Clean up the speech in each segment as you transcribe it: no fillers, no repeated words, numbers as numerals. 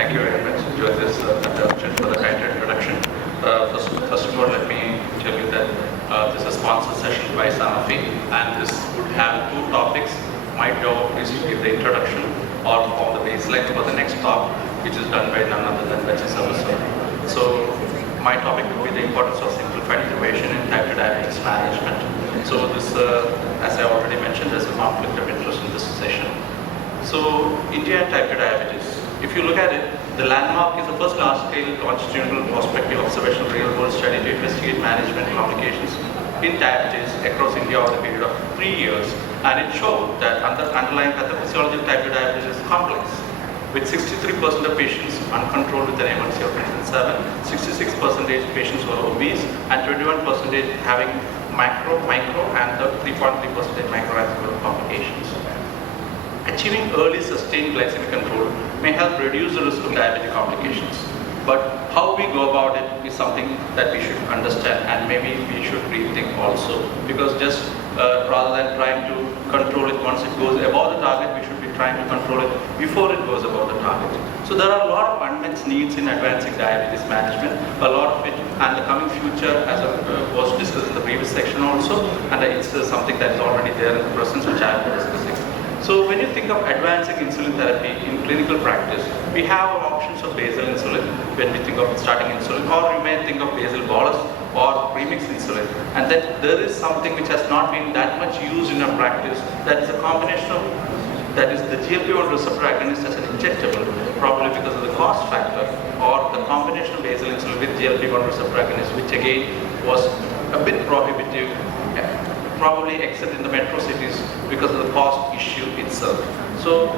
Thank you very much, Joe, for the kind introduction. First of all, let me tell you that this is a sponsored session by Sanofi, and this would have two topics. My job is to give the introduction or form the baseline for the next talk, which is done by none other than Dr. Joe. So my topic would be the importance of simplified innovation in type 2 diabetes management. So this, as I already mentioned, there's a conflict of interest in this session. So India and type 2 diabetes. If you look at it, the landmark is the first large-scale longitudinal prospective observational real-world study to investigate management complications in diabetes across India over a period of 3 years, and it showed that underlying pathophysiology of type 2 diabetes is complex, with 63% of patients uncontrolled with an A1C of 107, 66% patients were obese, and 21% having micro, and 3.3% macroarterial complications. Achieving early sustained glycemic control may help reduce the risk of diabetic complications. But how we go about it is something that we should understand, and maybe we should rethink also. Because just rather than trying to control it once it goes above the target, we should be trying to control it before it goes above the target. So there are a lot of unmet needs in advancing diabetes management, a lot of it, and the coming future, as was discussed in the previous section also, and it's something that is already there in the present, which I am discussing. So when you think of advancing insulin therapy in clinical practice, we have options of basal insulin when we think of starting insulin, or you may think of basal bolus or premix insulin. And then there is something which has not been that much used in our practice, that is a combination of, that is the GLP-1 receptor agonist as an injectable, probably because of the cost factor, or the combination of basal insulin with GLP-1 receptor agonist, which again was a bit prohibitive, probably except in the metro cities because of the cost issue itself. So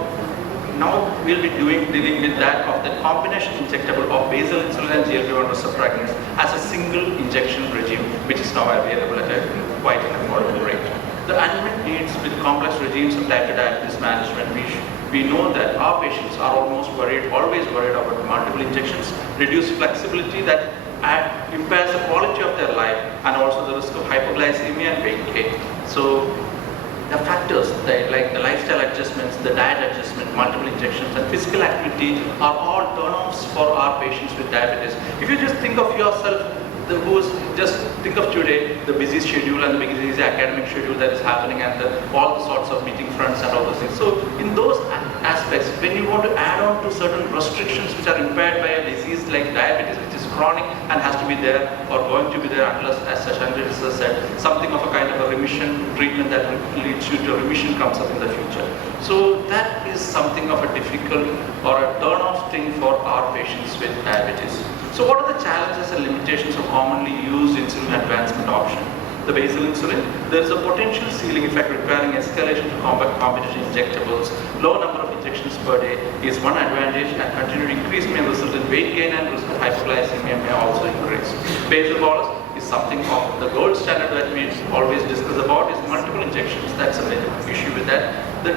now we'll be dealing with that of the combination injectable of basal insulin and GLP-1 receptor agonist as a single injection regime, which is now available at a quite an affordable rate. The unmet needs with complex regimes of type 2 diabetes management, we know that our patients are always worried about multiple injections, reduced flexibility that impairs the quality of their life, and also the risk of hypoglycemia and weight gain. So the factors like the lifestyle adjustments, the diet adjustment, multiple injections, and physical activity are all turn-offs for our patients with diabetes. If you just think of yourself, just think of today, the busy schedule and the busy academic schedule that is happening, and all the sorts of meeting fronts and all those things. So in those aspects, when you want to add on to certain restrictions which are impaired by a disease like diabetes, which is chronic and has to be there or going to be there unless, as Sachandra said, something of a kind of a remission treatment that leads you to a remission comes up in the future. So that is something of a difficult or a turn-off thing for our patients with diabetes. So what are the challenges and limitations of commonly used insulin advancement option? The basal insulin, there is a potential ceiling effect requiring escalation to combat competition injectables. Low number of injections per day is one advantage, and continued increase may result in weight gain, and risk of hypoglycemia may also increase. Basal bolus is something of the gold standard that we always discuss about is multiple injections. That's a major issue with that. The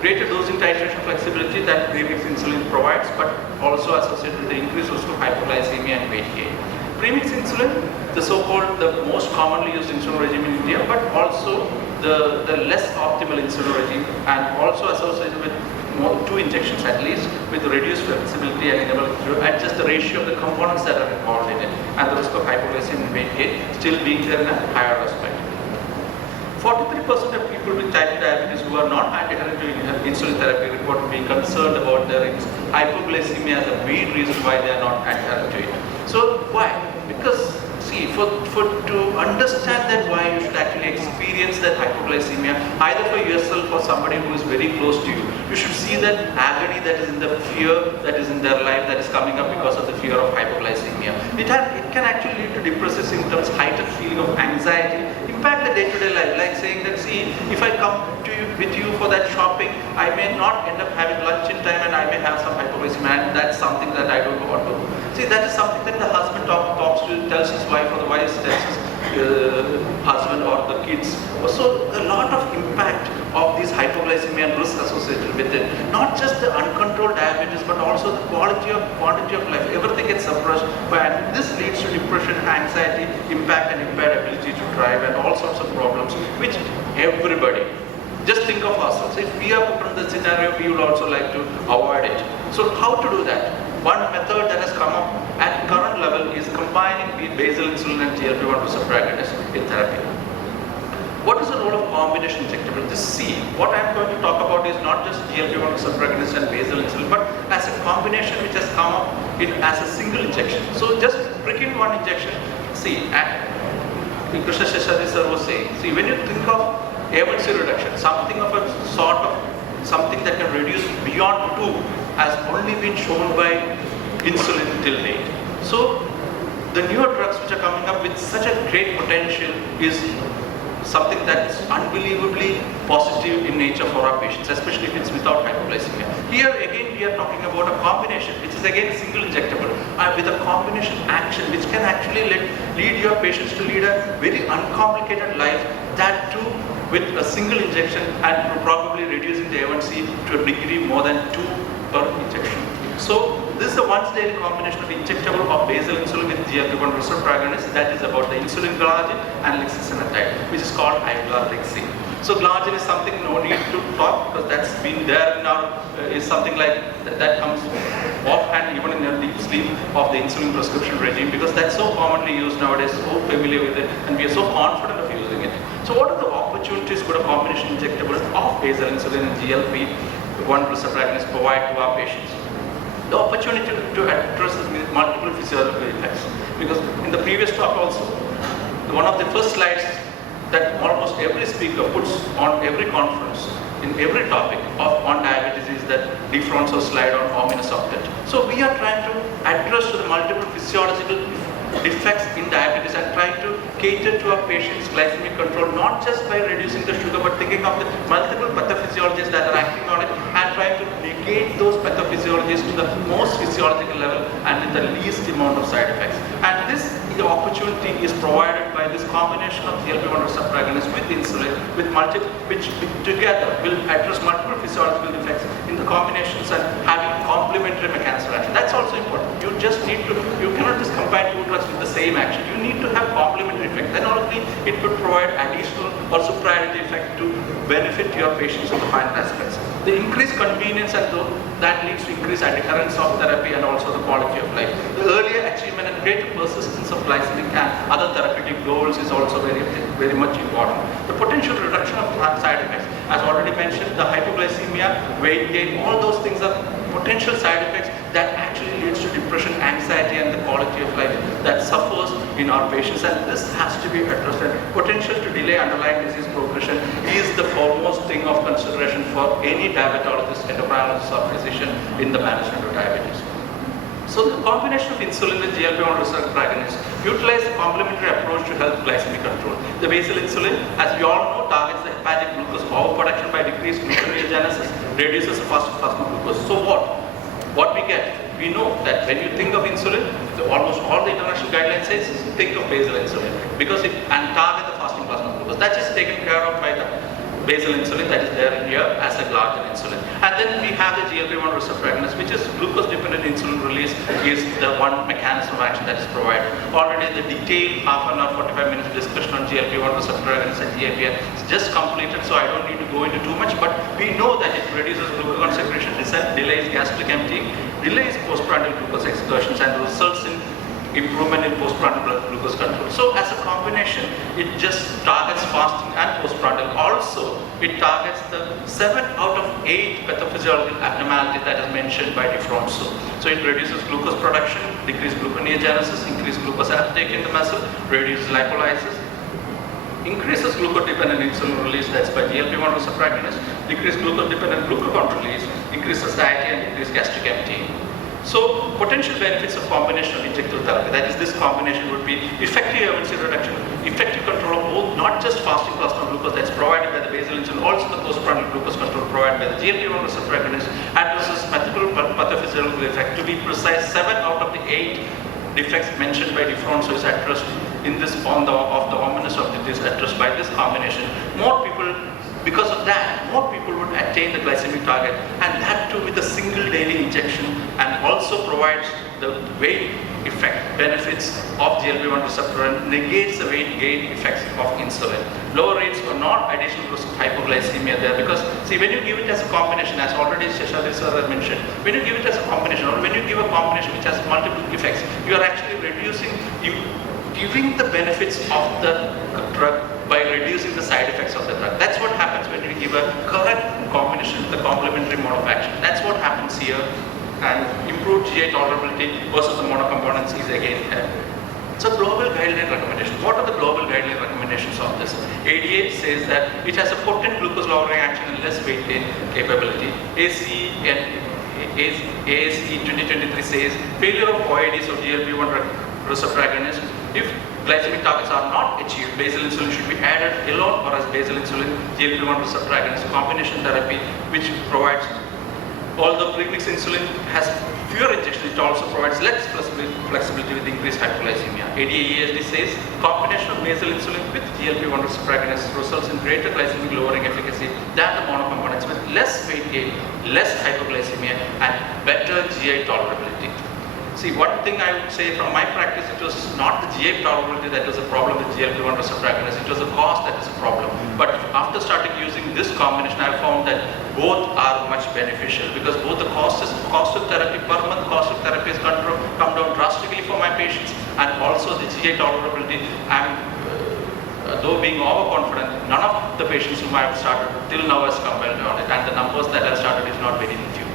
greater dosing titration flexibility that premix insulin provides, but also associated with the increased risk of hypoglycemia and weight gain. Premix insulin, the most commonly used insulin regime in India, but also the less optimal insulin regime, and also associated with 2 injections at least, with reduced flexibility and enable to adjust the ratio of the components that are involved in it, and the risk of hypoglycemia and weight gain still being there in a higher aspect. 43% of people with type 2 diabetes who are not adherent to insulin therapy report being concerned about their hypoglycemia as a main reason why they are not adherent to it. So why? Because see, to understand that why you should actually experience that hypoglycemia, either for yourself or somebody who is very close to you, you should see that agony that is in the fear that is in their life that is coming up because of the fear of hypoglycemia. It can actually lead to depressive symptoms, heightened feeling of anxiety, impact the day-to-day life, like saying that, see, if I come with you for that shopping, I may not end up having lunch in time, and I may have some hypoglycemia, and that's something that I don't want to. See, that is something that the husband tells his wife, or the wife tells his husband or the kids. So a lot of impact of this hypoglycemia and risk associated with it. Not just the uncontrolled diabetes, but also the quantity of life. Everything gets suppressed, and this leads to depression, anxiety, impact and impaired ability to drive, and all sorts of problems, which everybody Just think of ourselves. If we are put in the scenario, we would also like to avoid it. So how to do that? One method that has come up at current level is combining basal insulin and GLP-1 receptor agonist in therapy. What is the role of combination injectable? Just see, what I am going to talk about is not just GLP-1 receptor agonist and basal insulin, but as a combination which has come up as a single injection. So just prick in one injection. See, Krishna Sheshadri sir was saying, see, when you think of A1C reduction, something of a sort of something that can reduce beyond 2 has only been shown by insulin till date. So the newer drugs which are coming up with such a great potential is something that is unbelievably positive in nature for our patients, especially if it's without hypoglycemia. Here again we are talking about a combination, which is again single injectable, with a combination action which can actually lead your patients to lead a very uncomplicated life, that too with a single injection and probably reducing the A1C to a degree more than 2 per injection. So this is a once daily combination of injectable of basal insulin with GLP-1 receptor agonist, that is about the insulin glargine and lixisenatide, which is called Iglar-Lixi. So glargine is something no need to talk, because that's been there in our, is something like that comes offhand even in the deep sleep of the insulin prescription regime, because that's so commonly used nowadays, so familiar with it, and we are so confident of using it. So what are the opportunities could a combination injectable of basal insulin and GLP-1 receptor agonist provide to our patients? The opportunity to address multiple physiological effects, because in the previous talk also, one of the first slides that almost every speaker puts on every conference, in every topic on diabetes, is that defronso slide on ominous octet. So we are trying to address the multiple physiological defects in diabetes and trying to cater to our patients' glycemic control, not just by reducing the sugar, but thinking of the multiple pathophysiologies that are acting on it and trying to negate those pathophysiologies to the most physiological level and with the least amount of side effects. And this the opportunity is provided by this combination of GLP-1 receptor agonist with insulin, which together will address multiple physiological defects in the combinations and having complementary mechanism of action. That's also important. You cannot just combine two drugs with the same action. You need to have complementary effect. Then only it could provide additional or superiority effect to benefit your patients in the final aspects. The increased convenience and that leads to increased adherence of therapy and also the quality of life. The earlier achievement and greater persistence of glycemic and other therapeutic goals is also very, very much important. The potential reduction of side effects, as already mentioned, the hypoglycemia, weight gain, all those things are potential side effects that actually leads to depression, anxiety, and the quality of life that suffers in our patients, and this has to be addressed. And potential to delay underlying disease progression is the foremost thing of consideration for any diabetologist, endocrinologist, or physician in the management of diabetes. So the combination of insulin with GLP-1 receptor agonists utilize a complementary approach to help glycemic control. The basal insulin, as we all know, targets the hepatic glucose overproduction by decreased gluconeogenesis, reduces fasting plasma glucose. So what we get? We know that when you think of insulin, almost all the international guidelines says think of basal insulin because it and target the fasting plasma glucose. That is taken care of by the basal insulin that is there in here as a larger insulin. And then we have the GLP-1 receptor agonist, which is glucose-dependent insulin release, is the one mechanism of action that is provided. Already the detailed half an hour, 45 minutes discussion on GLP-1 receptor agonist and JPEF is just completed, so I don't need to go into too much, but we know that it reduces glucagon secretion, delays gastric emptying, delays postprandial glucose excursions, and results in improvement in postprandial blood glucose control. So as a combination, it just targets fasting and postprandial. Also, it targets the 7 out of 8 pathophysiological abnormalities that is mentioned by defronso. So it reduces glucose production, decreases gluconeogenesis, increases glucose uptake in the muscle, reduces lipolysis, increases glucose-dependent insulin release, that's by GLP-1 receptor agonist, decreases glucose-dependent glucagon release, increases satiety and decreases gastric emptying. So potential benefits of combination of injectable therapy, that is this combination would be effective A1C reduction, effective control of both, not just fasting plasma glucose that's provided by the basal insulin, also the postprandial glucose control provided by the GLP-1 receptor agonist, addresses multiple pathophysiological effect. To be precise, 7 out of the 8 defects mentioned by defronso is addressed in this form of the ominous of it is addressed by this combination. More people, because of that, more people would attain the glycemic target, and that too with a single daily injection, and also also provides the weight effect benefits of GLP-1 receptor and negates the weight gain effects of insulin. Lower rates or not additional risk of hypoglycemia there, because see, when you give it as a combination, as already Sheshali sir mentioned, when you give it as a combination or when you give a combination which has multiple effects, you are actually giving the benefits of the drug by reducing the side effects of the drug. That's what happens when you give a correct combination with the complementary mode of action. That's what happens here, and improved GI tolerability versus the monocomponents is again here. So global guideline recommendations. What are the global guideline recommendations of this? ADA says that it has a potent glucose lowering action and less weight gain capability. ASE 2023 says failure of OIDs of GLP-1 receptor agonists. If glycemic targets are not achieved, basal insulin should be added alone, or as basal insulin GLP-1 receptor agonist combination therapy, which provides, although premixed insulin has fewer injections, it also provides less flexibility with increased hypoglycemia. ADA-ESD says combination of basal insulin with GLP-1 receptor agonist results in greater glycemic lowering efficacy than the monocomponents, with less weight gain, less hypoglycemia, and better GI tolerability. See, one thing I would say from my practice, it was not the GI tolerability that was a problem with GLP-1 receptor agonist, it was the cost that is a problem. But after starting using this combination, I found that both are much beneficial, because both the cost of therapy per month, cost of therapy has come down drastically for my patients, and also the GI tolerability. Though being overconfident, none of the patients whom I have started till now has come well on it, and the numbers that I have started is not very few.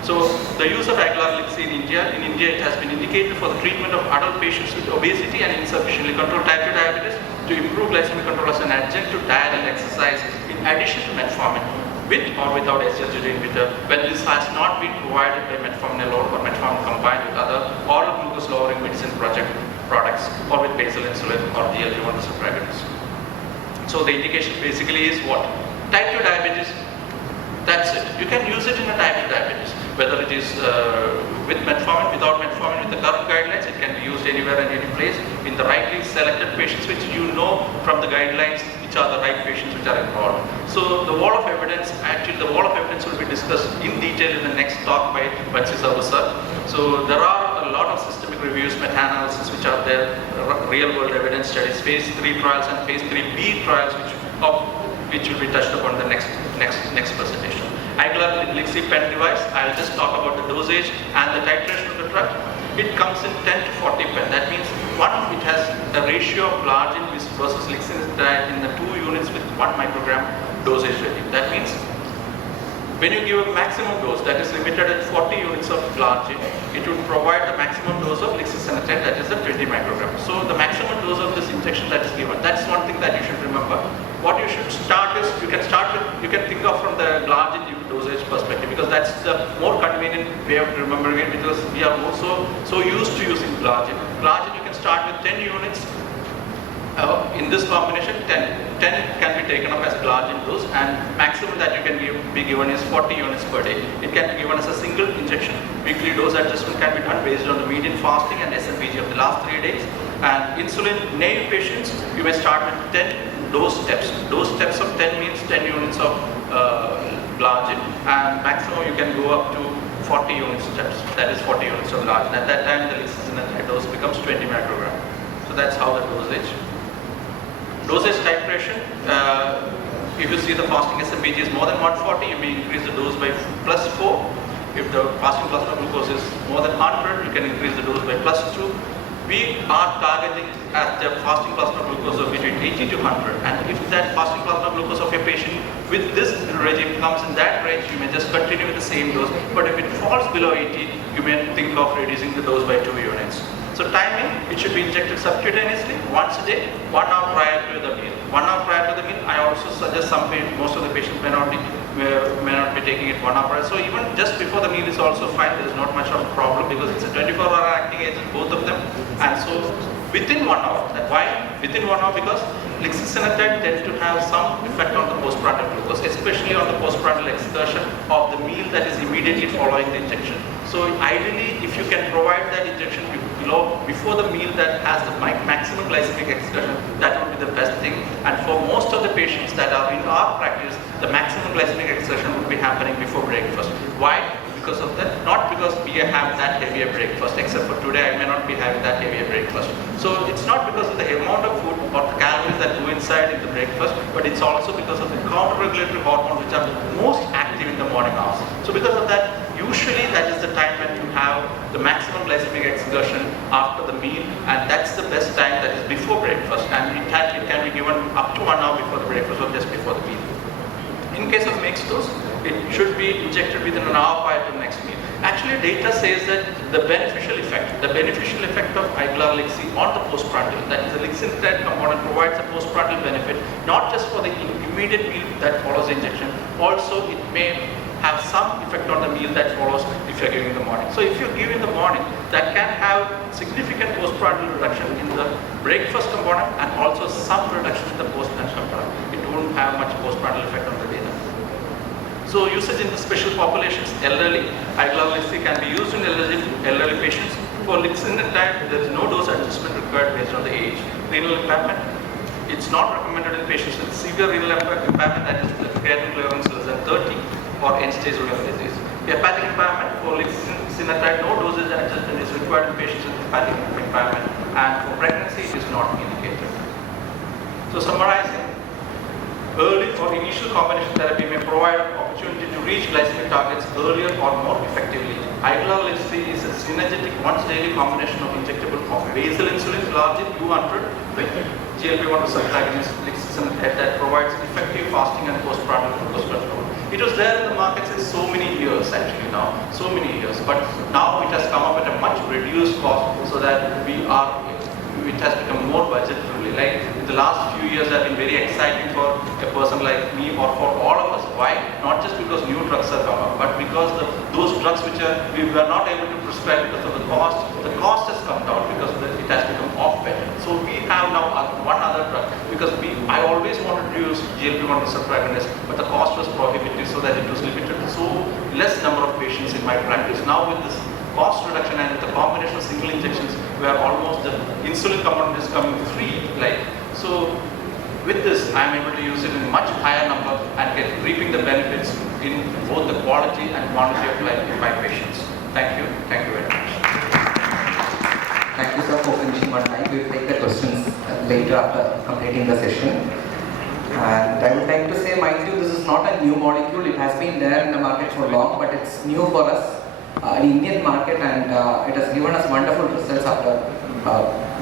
So the use of agar-lixi in India it has been indicated for the treatment of adult patients with obesity and insufficiently controlled type 2 diabetes, to improve glycemic control as an adjunct to diet and exercise, in addition to metformin, with or without SGLT2 inhibitor, when this has not been provided by metformin alone or metformin combined with other oral glucose lowering medicine products, or with basal insulin or GLP-1 receptor agonists. So the indication basically is what? Type 2 diabetes, that's it. You can use it in a type 2 diabetes. Whether it is with metformin, without metformin, with the current guidelines, it can be used anywhere and any place in the rightly selected patients, which you know from the guidelines which are the right patients which are involved. So the wall of evidence, actually the wall of evidence will be discussed in detail in the next talk by Vansi sir. So there are a lot of systemic reviews, meta-analysis which are there, real world evidence studies, phase 3 trials and phase 3B trials which will be touched upon in the next presentation. Agar-lixi pen device, I'll just talk about the dosage and the titration of the drug. It comes in 10 to 40 pen. That means it has a ratio of glargine versus lixisenatide in the 2 units with 1 microgram dosage rating. That means when you give a maximum dose that is limited at 40 units of glargine, it would provide the maximum dose of lixisenatide, that is the 20 micrograms. So the maximum dose of this injection that is given, that's one thing that you should remember. What you should start is, you can think of from the glargine dosage perspective, because that's the more convenient way of remembering it, because we are also so used to using glargine. Glargine you can start with 10 units. In this combination, 10 can be taken up as glargine dose, and maximum that you can be given is 40 units per day. It can be given as a single injection. Weekly dose adjustment can be done based on the median fasting and SNVG of the last 3 days. And insulin naive patients, you may start with 10 dose steps. Dose steps of 10 means 10 units of glargine, and maximum you can go up to 40 unit steps. That is 40 units of glargine. At that time, the lixisenatide dose becomes 20 microgram. So that's how the dosage. Dosage titration, if you see the fasting SMPG is more than 140, you may increase the dose by +4. If the fasting plasma glucose is more than 100, you can increase the dose by +2. We are targeting at the fasting plasma glucose of between 80 to 100. And if that fasting plasma glucose of your patient with this regime comes in that range, you may just continue with the same dose. But if it falls below 80, you may think of reducing the dose by 2 units. So timing, it should be injected subcutaneously once a day, 1 hour prior to the meal. 1 hour prior to the meal, I also suggest most of the patients may not be taking it 1 hour prior. So even just before the meal is also fine. There is not much of a problem, because it's a 24-hour acting agent, both of them. And so within 1 hour. Why within 1 hour? Because lixisenatide tends to have some effect on the postprandial glucose, especially on the postprandial excursion of the meal that is immediately following the injection. So ideally, if you can provide that injection before the meal that has the maximum glycemic excursion, that would be the best thing. And for most of the patients that are in our practice, the maximum glycemic excursion would be happening before breakfast. Why? because of that, not because we have that heavier breakfast, except for today I may not be having that heavier breakfast. So it's not because of the amount of food or the calories that go inside in the breakfast, but it's also because of the counter-regulatory hormones which are most active in the morning hours. So because of that, usually that is the time when you have the maximum glycemic exertion after the meal, and that's the best time, that is before breakfast, and it can be given up to 1 hour before the breakfast or just before the meal. In case of mixed dose, it should be injected within an hour prior to the next meal. Actually, data says that the beneficial effect of iglaalixi on the postprandial, that is the lixisenatide component, provides a postprandial benefit, not just for the immediate meal that follows the injection, also it may have some effect on the meal that follows if you're giving in the morning. So if you give in the morning, that can have significant postprandial reduction in the breakfast component and also some reduction in the post-lunch component. It won't have much postprandial effect on the data. So usage in the special populations, elderly, iglaalixi can be used in elderly patients. For lixisenatide, there is no dose adjustment required based on the age. Renal impairment, it's not recommended in patients with severe renal impairment, that is creatinine clearance less than 30, or end-stage renal disease. Hepatic impairment, for lixisenatide, no dosage adjustment is required in patients with hepatic impairment, and for pregnancy, it is not indicated. So summarizing, early or initial combination therapy may provide an opportunity to reach glycemic targets earlier or more effectively. Iglaalixi is a synergetic once-daily combination of injectable of basal insulin, largely 200, with GLP-1 receptor agonist lixisenatide that provides effective fasting and postprandial glucose control. It was there in the market since so many years actually now, so many years, but now it has come up at a much reduced cost so that it has become more budget friendly. Like in the last few years have been very exciting for a person like me or for all of us. Why? Not just because new drugs have come up, but because those drugs which we were not able to prescribe because of the cost has come down because it has become off patent. So we have now one other drug because I always wanted to use GLP-1 receptor agonist, but the cost was prohibitive so that it was limited to so less number of patients in my practice. Now with this cost reduction and with the combination of single injections, where almost the insulin component is coming free, so with this I am able to use it in much higher number and reaping the benefits in both the quality and quantity of life in my patients. Thank you very much. Thank you, sir, for finishing on time. We will take the questions later after completing the session. And I would like to say, mind you, this is not a new molecule. It has been there in the market for long, but it's new for us, the Indian market, and it has given us wonderful results after